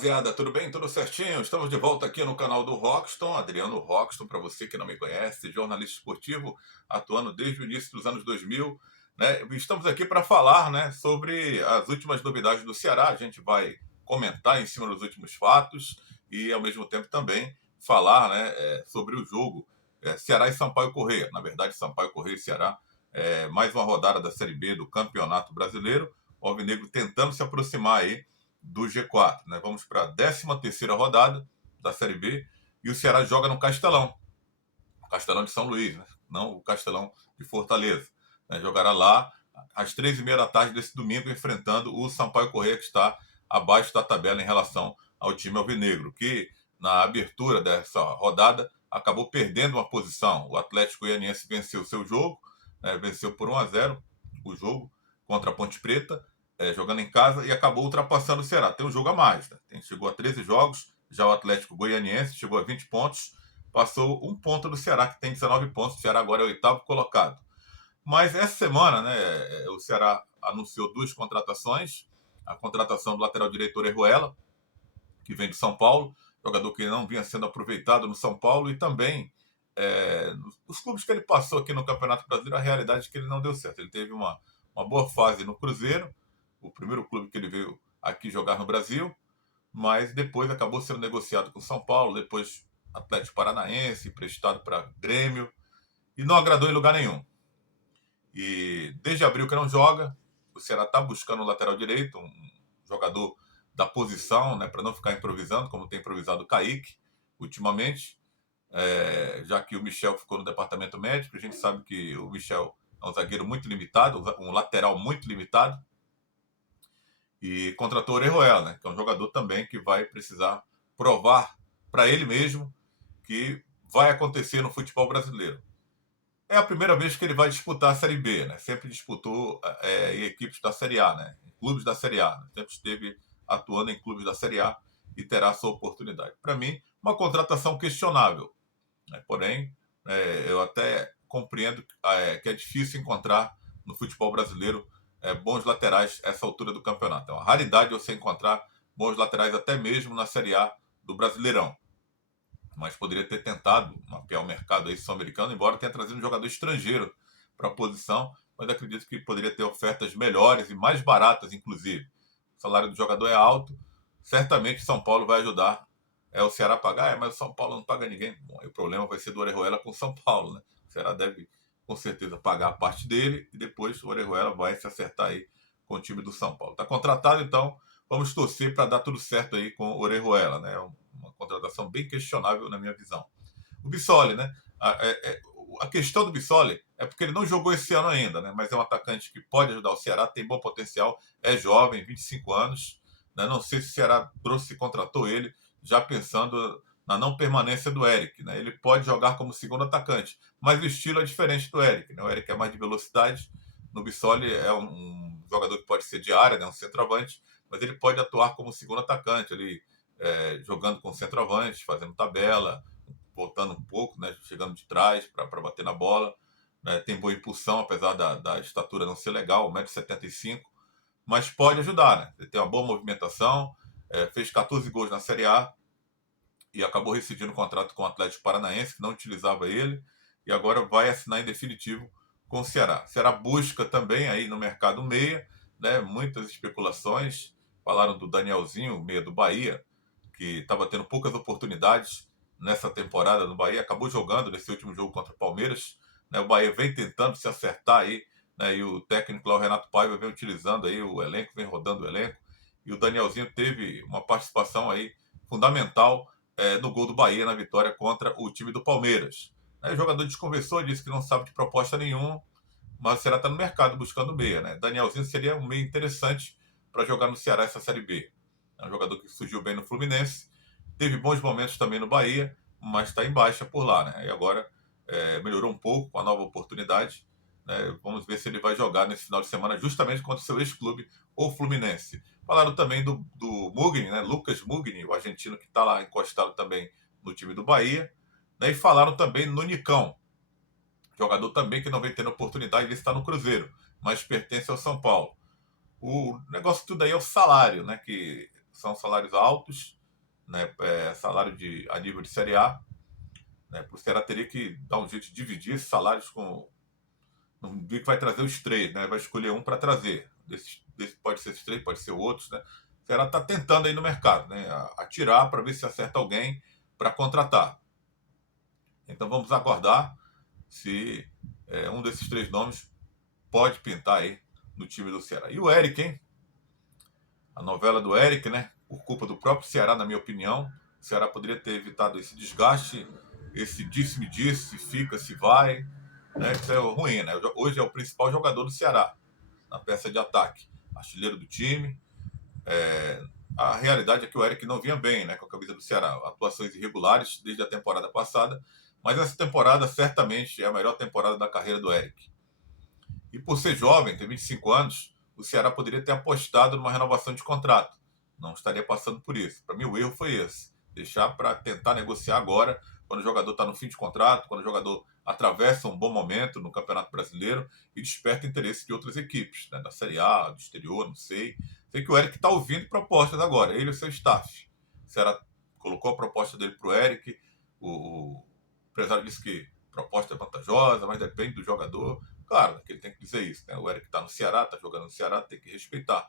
rapaziada, tudo bem? Tudo certinho? Estamos de volta aqui no canal do Roxton, Adriano Roxton, para você que não me conhece, jornalista esportivo, atuando desde o início dos anos 2000, né? Estamos aqui para falar, né, sobre as últimas novidades do Ceará. A gente vai comentar em cima dos últimos fatos e, ao mesmo tempo, também falar, né, sobre o jogo Ceará e Sampaio Corrêa. Na verdade, Sampaio Corrêa e Ceará, mais uma rodada da Série B do Campeonato Brasileiro. O Alvinegro tentando se aproximar aí do G4, né? Vamos para a 13ª rodada da Série B e o Ceará joga no Castelão, o Castelão de São Luís, né? Não o Castelão de Fortaleza, né? Jogará lá às 3h30 da tarde desse domingo, enfrentando o Sampaio Corrêa, que está abaixo da tabela em relação ao time alvinegro, que na abertura dessa rodada acabou perdendo uma posição. O Atlético Goianiense venceu o seu jogo, né? Venceu por 1-0 o jogo contra a Ponte Preta, jogando em casa, e acabou ultrapassando o Ceará. Tem um jogo a mais, né? Chegou a 13 jogos, já o Atlético Goianiense chegou a 20 pontos, passou um ponto do Ceará, que tem 19 pontos. O Ceará agora é o 8º colocado. Mas essa semana, né, o Ceará anunciou duas contratações. A contratação do lateral direito Orejuela, que vem de São Paulo, jogador que não vinha sendo aproveitado no São Paulo, e também nos clubes que ele passou aqui no Campeonato Brasileiro, a realidade é que ele não deu certo. Ele teve uma boa fase no Cruzeiro, o primeiro clube que ele veio aqui jogar no Brasil, mas depois acabou sendo negociado com São Paulo, depois Atlético Paranaense, emprestado para Grêmio, e não agradou em lugar nenhum. E desde abril que não joga, o Ceará está buscando um lateral direito, um jogador da posição, né, para não ficar improvisando, como tem improvisado o Kaique ultimamente, já que o Michel ficou no departamento médico. A gente sabe que o Michel é um zagueiro muito limitado, um lateral muito limitado, e contratou o Orejuela, né, que é um jogador também que vai precisar provar para ele mesmo que vai acontecer no futebol brasileiro. É a primeira vez que ele vai disputar a Série B, né? Sempre disputou em equipes da Série A, né? Em clubes da Série A, né? Sempre esteve atuando em clubes da Série A e terá a sua oportunidade. Para mim, uma contratação questionável, né? Porém, eu até compreendo que é difícil encontrar no futebol brasileiro bons laterais a essa altura do campeonato. É uma raridade você encontrar bons laterais até mesmo na Série A do Brasileirão. Mas poderia ter tentado mapear o mercado aí sul-americano, embora tenha trazido um jogador estrangeiro para a posição, mas acredito que poderia ter ofertas melhores e mais baratas, inclusive. O salário do jogador é alto, certamente São Paulo vai ajudar o Ceará a pagar, mas o São Paulo não paga ninguém. Bom, aí o problema vai ser do Orejuela com o São Paulo, né? O Ceará deve, com certeza, pagar a parte dele e depois o Orejuela vai se acertar aí com o time do São Paulo. Está contratado, então vamos torcer para dar tudo certo aí com o Orejuela, né? Uma contratação bem questionável na minha visão. O Bissoli, né? A questão do Bissoli é porque ele não jogou esse ano ainda, né? Mas é um atacante que pode ajudar o Ceará, tem bom potencial, é jovem, 25 anos, né? Não sei se o Ceará trouxe e contratou ele já pensando na não permanência do Eric, né? Ele pode jogar como segundo atacante, mas o estilo é diferente do Eric, né? O Eric é mais de velocidade, no Bissoli é um jogador que pode ser de área, né? Um centroavante, mas ele pode atuar como segundo atacante, ele jogando com centroavante, fazendo tabela, voltando um pouco, né, chegando de trás para bater na bola. Né, tem boa impulsão, apesar da estatura não ser legal, 1,75 m, mas pode ajudar. Né? Ele tem uma boa movimentação, fez 14 gols na Série A e acabou rescindindo o contrato com o Atlético Paranaense, que não utilizava ele, e agora vai assinar em definitivo com o Ceará. O Ceará busca também aí no mercado meia, né, muitas especulações. Falaram do Danielzinho, meia do Bahia, que estava tendo poucas oportunidades nessa temporada no Bahia, acabou jogando nesse último jogo contra o Palmeiras. Né? O Bahia vem tentando se acertar aí, né? E o técnico lá, o Renato Paiva, vem utilizando aí o elenco, vem rodando o elenco. E o Danielzinho teve uma participação aí fundamental no gol do Bahia, na vitória contra o time do Palmeiras. Aí o jogador desconversou, disse que não sabe de proposta nenhuma, mas o Ceará está no mercado buscando meia. Né? Danielzinho seria um meio interessante para jogar no Ceará essa Série B. É um jogador que surgiu bem no Fluminense, teve bons momentos também no Bahia, mas está em baixa por lá, né? E agora melhorou um pouco com a nova oportunidade. Né? Vamos ver se ele vai jogar nesse final de semana justamente contra o seu ex-clube, o Fluminense. Falaram também do Mugni, né? Lucas Mugni, o argentino que está lá encostado também no time do Bahia. Né? E falaram também no Nicão, jogador também que não vem tendo oportunidade, ele está no Cruzeiro, mas pertence ao São Paulo. O negócio tudo aí é o salário, né? Que são salários altos, né? Salário a nível de Série A. Né? O Ceará teria que dar um jeito de dividir esses salários com. Não digo que vai trazer os três, né? Vai escolher um para trazer. Pode ser esses três, pode ser outros, né? O Ceará está tentando aí no mercado, né? Atirar para ver se acerta alguém para contratar. Então vamos aguardar se um desses três nomes pode pintar aí no time do Ceará. E o Eric, hein? A novela do Eric, né? Por culpa do próprio Ceará, na minha opinião. O Ceará poderia ter evitado esse desgaste, esse disse-me-disse, se fica, se vai. Né? Isso é ruim, né? Hoje é o principal jogador do Ceará, na peça de ataque. Artilheiro do time. A realidade é que o Eric não vinha bem, né, com a camisa do Ceará. Atuações irregulares desde a temporada passada. Mas essa temporada certamente é a melhor temporada da carreira do Eric. E por ser jovem, tem 25 anos, o Ceará poderia ter apostado numa renovação de contrato. Não estaria passando por isso. Para mim, o erro foi esse. Deixar para tentar negociar agora, quando o jogador está no fim de contrato, quando o jogador atravessa um bom momento no Campeonato Brasileiro e desperta interesse de outras equipes, né, da Série A, do exterior, não sei. Sei que o Eric está ouvindo propostas agora, ele e o seu staff. O Ceará colocou a proposta dele para o Eric, o empresário disse que a proposta é vantajosa, mas depende do jogador. Claro que ele tem que dizer isso, né? O Eric está no Ceará, está jogando no Ceará, tem que respeitar.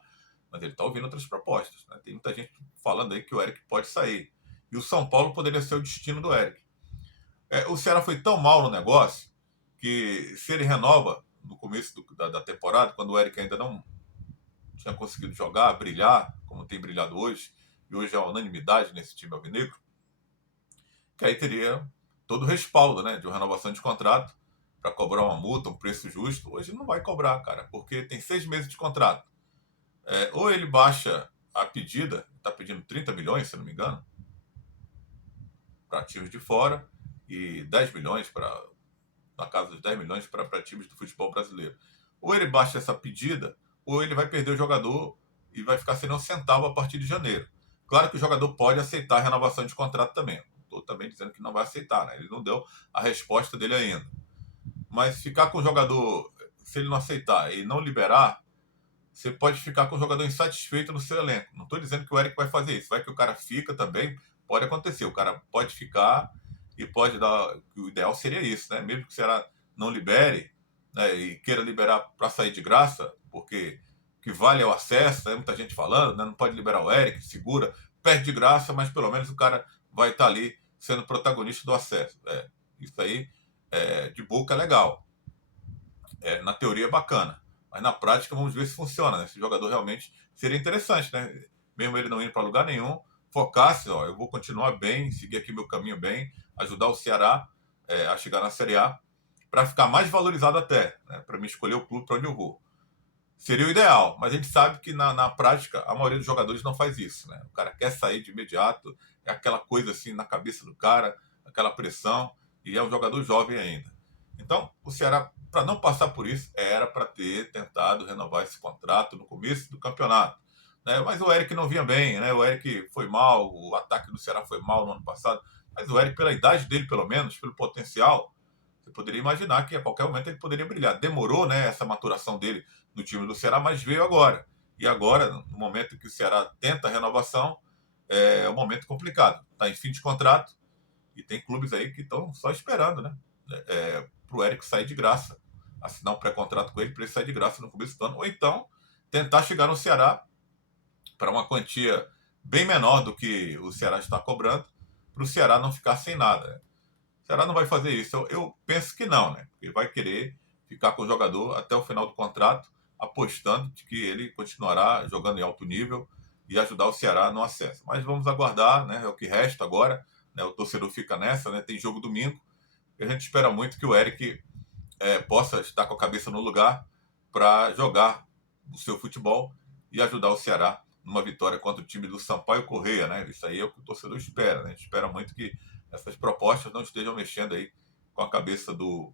Mas ele está ouvindo outras propostas, né? Tem muita gente falando aí que o Eric pode sair. E o São Paulo poderia ser o destino do Eric. O Ceará foi tão mal no negócio que se ele renova no começo da temporada, quando o Eric ainda não tinha conseguido jogar, brilhar, como tem brilhado hoje, e hoje é uma unanimidade nesse time alvinegro, que aí teria todo o respaldo, né, de uma renovação de contrato para cobrar uma multa, um preço justo. Hoje não vai cobrar, cara, porque tem 6 meses de contrato. Ou ele baixa a pedida, está pedindo 30 milhões, se não me engano, para times de fora, e 10 milhões na casa dos 10 milhões para times do futebol brasileiro. Ou ele baixa essa pedida, ou ele vai perder o jogador e vai ficar sem um centavo a partir de janeiro. Claro que o jogador pode aceitar a renovação de contrato também. Estou também dizendo que não vai aceitar, né? Ele não deu a resposta dele ainda. Mas ficar com o jogador, se ele não aceitar e não liberar, você pode ficar com o jogador insatisfeito no seu elenco. Não estou dizendo que o Eric vai fazer isso. Vai que o cara fica também, pode acontecer. O cara pode ficar e pode dar. O ideal seria isso, né? Mesmo que o Ceará não libere, né, e queira liberar para sair de graça, porque o que vale é o acesso, né? Muita gente falando, né? Não pode liberar o Eric, segura, perde de graça, mas pelo menos o cara vai estar ali sendo protagonista do acesso. Isso aí de boca é legal. Na teoria é bacana. Mas na prática vamos ver se funciona, né? Esse jogador realmente seria interessante, né? Mesmo ele não indo para lugar nenhum, focasse, ó, eu vou continuar bem, seguir aqui meu caminho bem, ajudar o Ceará a chegar na Série A, para ficar mais valorizado até, né? Para me escolher o clube para onde eu vou. Seria o ideal, mas a gente sabe que na prática a maioria dos jogadores não faz isso, né? O cara quer sair de imediato, é aquela coisa assim na cabeça do cara, aquela pressão, e é um jogador jovem ainda. Então, o Ceará, para não passar por isso, era para ter tentado renovar esse contrato no começo do campeonato. Né? Mas o Eric não vinha bem, né? O Eric foi mal, o ataque do Ceará foi mal no ano passado, mas o Eric, pela idade dele, pelo menos, pelo potencial, você poderia imaginar que a qualquer momento ele poderia brilhar. Demorou, né, essa maturação dele no time do Ceará, mas veio agora. E agora, no momento que o Ceará tenta a renovação, é um momento complicado. Está em fim de contrato e tem clubes aí que estão só esperando, né? Para o Eric sair de graça. Assinar um pré-contrato com ele para ele sair de graça no começo do ano. Ou então tentar chegar no Ceará para uma quantia bem menor do que o Ceará está cobrando, para o Ceará não ficar sem nada. Né? O Ceará não vai fazer isso. Eu penso que não, né? Ele vai querer ficar com o jogador até o final do contrato, apostando de que ele continuará jogando em alto nível e ajudar o Ceará no acesso. Mas vamos aguardar, né? É o que resta agora. Né? O torcedor fica nessa, né? Tem jogo domingo. E a gente espera muito que o Eric possa estar com a cabeça no lugar para jogar o seu futebol e ajudar o Ceará numa vitória contra o time do Sampaio Corrêa, né? Isso aí é o que o torcedor espera, né? A gente espera muito que essas propostas não estejam mexendo aí com a cabeça do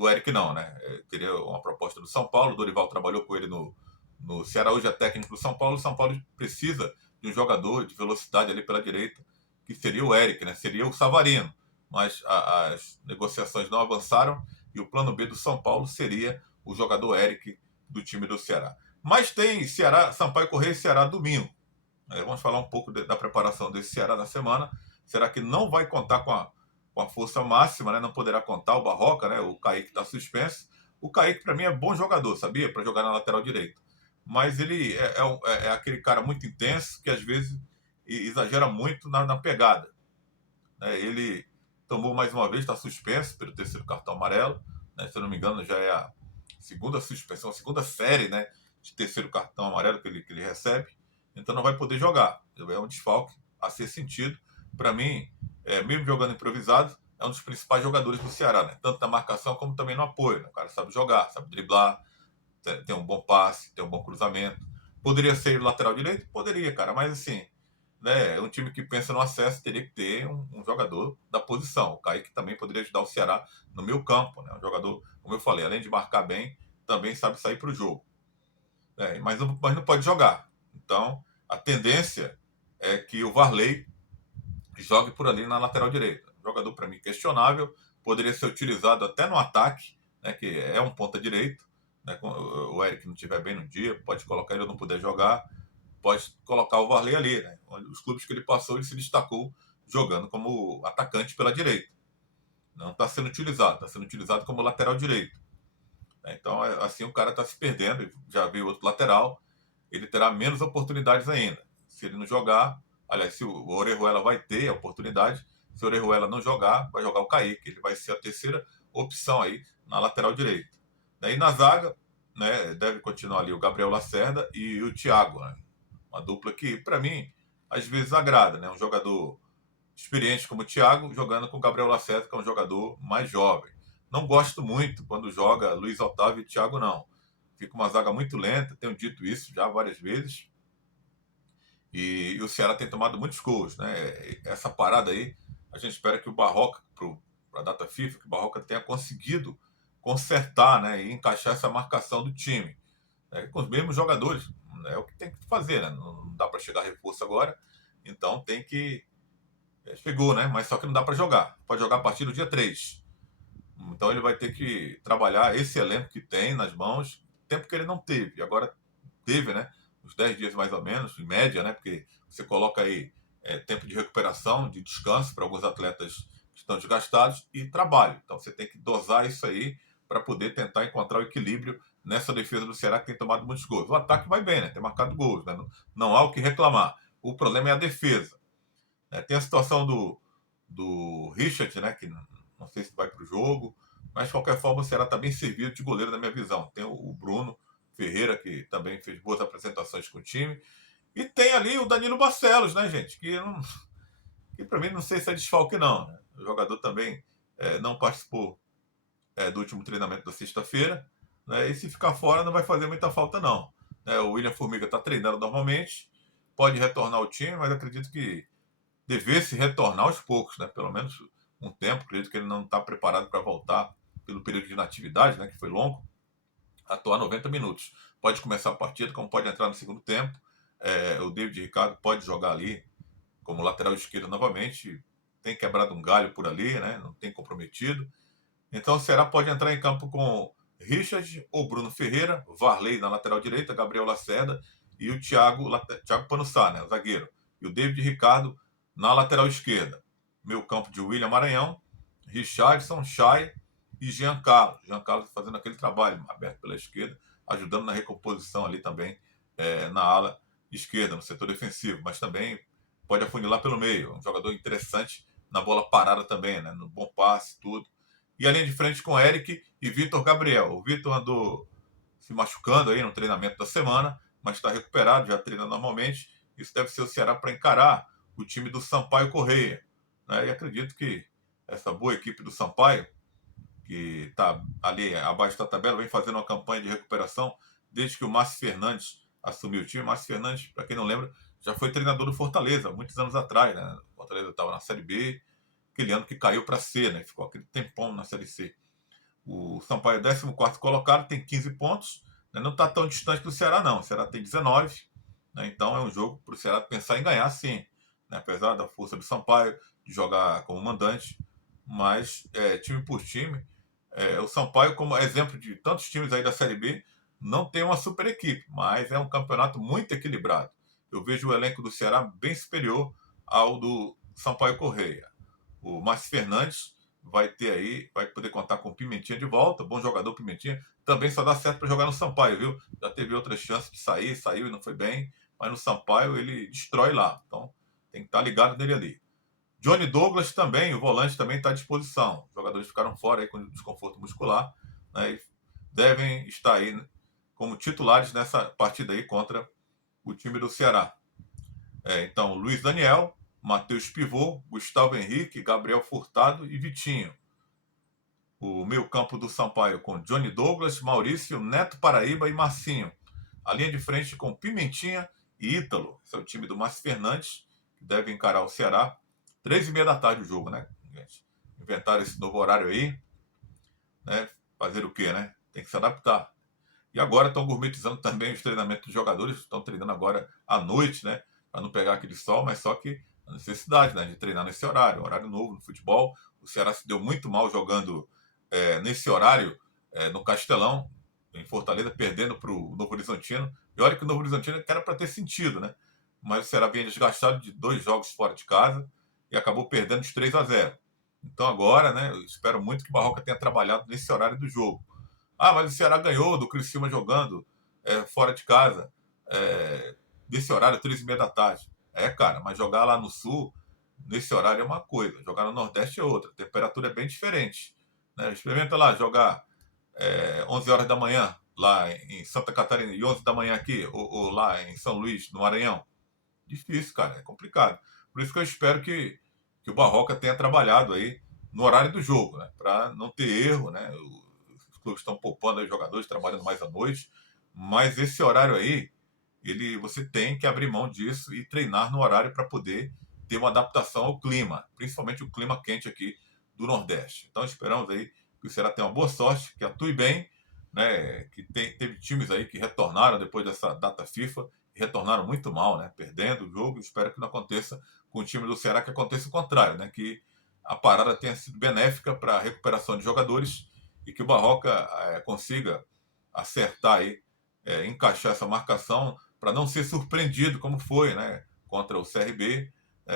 Eric, não, né? Teria uma proposta do São Paulo, o Dorival trabalhou com ele no Ceará, hoje é técnico do São Paulo. O São Paulo precisa de um jogador de velocidade ali pela direita, que seria o Eric, né? Seria o Savarino. Mas as negociações não avançaram e o plano B do São Paulo seria o jogador Eric do time do Ceará. Mas tem Ceará, Sampaio Corrêa e Ceará domingo. Vamos falar um pouco da preparação desse Ceará na semana. Será que não vai contar com a força máxima, né? Não poderá contar o Barroca, né? O Kaique está suspenso. O Kaique, para mim, é bom jogador, sabia? Para jogar na lateral direita. Mas ele é aquele cara muito intenso que às vezes exagera muito na pegada, né? Ele tomou mais uma vez, está suspenso pelo terceiro cartão amarelo, né? Se eu não me engano, já é a segunda suspensão, a segunda série, né, de terceiro cartão amarelo que ele recebe, então não vai poder jogar. É um desfalque a ser sentido. Para mim, mesmo jogando improvisado, é um dos principais jogadores do Ceará, né? Tanto na marcação como também no apoio. Né? O cara sabe jogar, sabe driblar, tem um bom passe, tem um bom cruzamento. Poderia ser lateral direito? Poderia, cara, mas assim, né, um time que pensa no acesso teria que ter um jogador da posição. O Kaique também poderia ajudar o Ceará no meio campo, né? Um jogador, como eu falei, além de marcar bem, também sabe sair para o jogo. Mas não pode jogar. Então, a tendência é que o Varley jogue por ali na lateral direita. Jogador, para mim, questionável, poderia ser utilizado até no ataque, né, que é um ponta direito. Né, com o Eric não estiver bem no dia, pode colocar ele ou não puder jogar, pode colocar o Varley ali. Né? Os clubes que ele passou, ele se destacou jogando como atacante pela direita. Não está sendo utilizado, está sendo utilizado como lateral direito. Então, assim, o cara está se perdendo. Já veio outro lateral, ele terá menos oportunidades ainda. Se ele não jogar, aliás, se o Orejuela vai ter a oportunidade, se o Orejuela não jogar, vai jogar o Kaique. Ele vai ser a terceira opção aí na lateral direita. E na zaga, né, deve continuar ali o Gabriel Lacerda e o Thiago. Né? Uma dupla que, para mim, às vezes agrada. Né? Um jogador experiente como o Thiago jogando com o Gabriel Lacerda, que é um jogador mais jovem. Não gosto muito quando joga Luiz Otávio e Thiago, não. Fica uma zaga muito lenta, tenho dito isso já várias vezes. E o Ceará tem tomado muitos gols, né? Essa parada aí, a gente espera que o Barroca, para a data FIFA, que o Barroca tenha conseguido consertar, né? E encaixar essa marcação do time, né, com os mesmos jogadores. É o que tem que fazer, né? Não dá para chegar reforço agora, então tem que. Chegou, né? Mas só que não dá para jogar. Pode jogar a partir do dia 3. Então ele vai ter que trabalhar esse elenco que tem nas mãos, tempo que ele não teve. Agora teve, né? Uns 10 dias mais ou menos, em média, né? Porque você coloca aí tempo de recuperação, de descanso para alguns atletas que estão desgastados e trabalho. Então você tem que dosar isso aí para poder tentar encontrar o equilíbrio nessa defesa do Ceará que tem tomado muitos gols. O ataque vai bem, né? Tem marcado gols, né? Não há o que reclamar. O problema é a defesa. Tem a situação do Richard, né? Que não sei se vai para o jogo, mas de qualquer forma o Ceará está bem servido de goleiro na minha visão. Tem o Bruno Ferreira, que também fez boas apresentações com o time. E tem ali o Danilo Barcelos, né, gente? Que para mim não sei se é desfalque, não. Né? O jogador também não participou do último treinamento da sexta-feira. Né? E se ficar fora, não vai fazer muita falta, não. O William Formiga está treinando normalmente, pode retornar ao time, mas acredito que devesse retornar aos poucos, né? Pelo menos um tempo. Acredito que ele não está preparado para voltar pelo período de inatividade, né? Que foi longo, atuar 90 minutos. Pode começar a partida, como pode entrar no segundo tempo. O David Ricardo pode jogar ali como lateral esquerdo novamente. Tem quebrado um galho por ali, né? Não tem comprometido. Então o Ceará pode entrar em campo com Richard ou Bruno Ferreira, Varley na lateral direita, Gabriel Lacerda e o Thiago Panussá, né, o zagueiro. E o David Ricardo na lateral esquerda. Meio campo de William Maranhão, Richardson, Chay e Jean Carlos. Jean Carlos fazendo aquele trabalho aberto pela esquerda, ajudando na recomposição ali também na ala esquerda, no setor defensivo, mas também pode afunilar pelo meio. Um jogador interessante na bola parada também, né, no bom passe, tudo. E a linha de frente com Eric e Vitor Gabriel. O Vitor andou se machucando aí no treinamento da semana, mas está recuperado, já treina normalmente. Isso deve ser o Ceará para encarar o time do Sampaio Correia. Né? E acredito que essa boa equipe do Sampaio, que está ali abaixo da tabela, vem fazendo uma campanha de recuperação desde que o Márcio Fernandes assumiu o time. Márcio Fernandes, para quem não lembra, já foi treinador do Fortaleza, muitos anos atrás. Né? O Fortaleza estava na Série B, aquele ano que caiu para C, né? Ficou aquele tempão na Série C. O Sampaio é 14º colocado, tem 15 pontos. Né? Não está tão distante do Ceará, não. O Ceará tem 19. Né? Então é um jogo para o Ceará pensar em ganhar, sim. Né? Apesar da força do Sampaio, de jogar como mandante. Mas, time por time, o Sampaio, como exemplo de tantos times aí da Série B, não tem uma super equipe. Mas é um campeonato muito equilibrado. eu vejo o elenco do Ceará bem superior ao do Sampaio Correia. O Márcio Fernandes vai ter aí, vai poder contar com o Pimentinha de volta, bom jogador Pimentinha, também só dá certo para jogar no Sampaio, viu? Já teve outras chances de sair, saiu e não foi bem, mas no Sampaio ele destrói lá, então tem que estar ligado nele ali. Johnny Douglas também, o volante também está à disposição. Os jogadores ficaram fora aí com desconforto muscular, né, e devem estar aí como titulares nessa partida aí contra o time do Ceará. Então, Luiz Daniel, Matheus Pivô, Gustavo Henrique, Gabriel Furtado e Vitinho. O meio campo do Sampaio com Johnny Douglas, Maurício, Neto Paraíba e Marcinho. A linha de frente com Pimentinha e Ítalo. Esse é o time do Márcio Fernandes, que deve encarar o Ceará. 3h30 da tarde o jogo, né, gente? Inventaram esse novo horário aí, né? Fazer o quê, né? Tem que se adaptar. E agora estão gourmetizando também os treinamentos dos jogadores, estão treinando agora à noite, né? Para não pegar aquele sol, mas só que a necessidade, né, de treinar nesse horário novo no futebol. O Ceará se deu muito mal jogando nesse horário no Castelão, em Fortaleza, perdendo para o Novo Horizontino. E olha que o Novo Horizontino era para ter sentido, né? Mas o Ceará vinha desgastado de 2 jogos fora de casa e acabou perdendo de 3-0. Então agora, né, eu espero muito que o Barroca tenha trabalhado nesse horário do jogo. Ah, mas o Ceará ganhou do Criciúma jogando fora de casa, nesse horário, 3h30 da tarde. Cara, mas jogar lá no Sul, nesse horário é uma coisa, jogar no Nordeste é outra. A temperatura é bem diferente. Né? Experimenta lá jogar 11 horas da manhã, lá em Santa Catarina, e 11 da manhã aqui, ou lá em São Luís, no Maranhão. Difícil, cara, é complicado. Por isso que eu espero que o Barroca tenha trabalhado aí no horário do jogo, né? Para não ter erro, né? Os clubes estão poupando os jogadores, trabalhando mais à noite, mas esse horário aí, você tem que abrir mão disso e treinar no horário para poder ter uma adaptação ao clima, principalmente o clima quente aqui do Nordeste. Então esperamos aí que o Ceará tenha uma boa sorte, que atue bem, né? Que teve times aí que retornaram depois dessa data FIFA, e retornaram muito mal, né? Perdendo o jogo. Espero que não aconteça com o time do Ceará, que aconteça o contrário, né? Que a parada tenha sido benéfica para a recuperação de jogadores e que o Barroca consiga acertar aí, encaixar essa marcação para não ser surpreendido como foi, né, contra o CRB,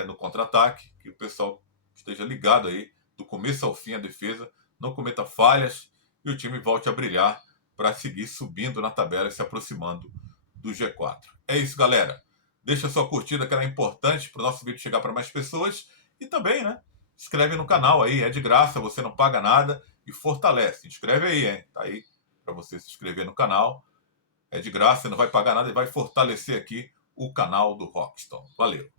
no contra-ataque, que o pessoal esteja ligado aí do começo ao fim a defesa, não cometa falhas e o time volte a brilhar para seguir subindo na tabela e se aproximando do G4. É isso, galera. Deixa sua curtida, que ela é importante para o nosso vídeo chegar para mais pessoas. E também, né, se inscreve no canal aí, é de graça, você não paga nada e fortalece. Se inscreve aí, hein? Tá aí para você se inscrever no canal. É de graça, não vai pagar nada e vai fortalecer aqui o canal do Rockston. Valeu!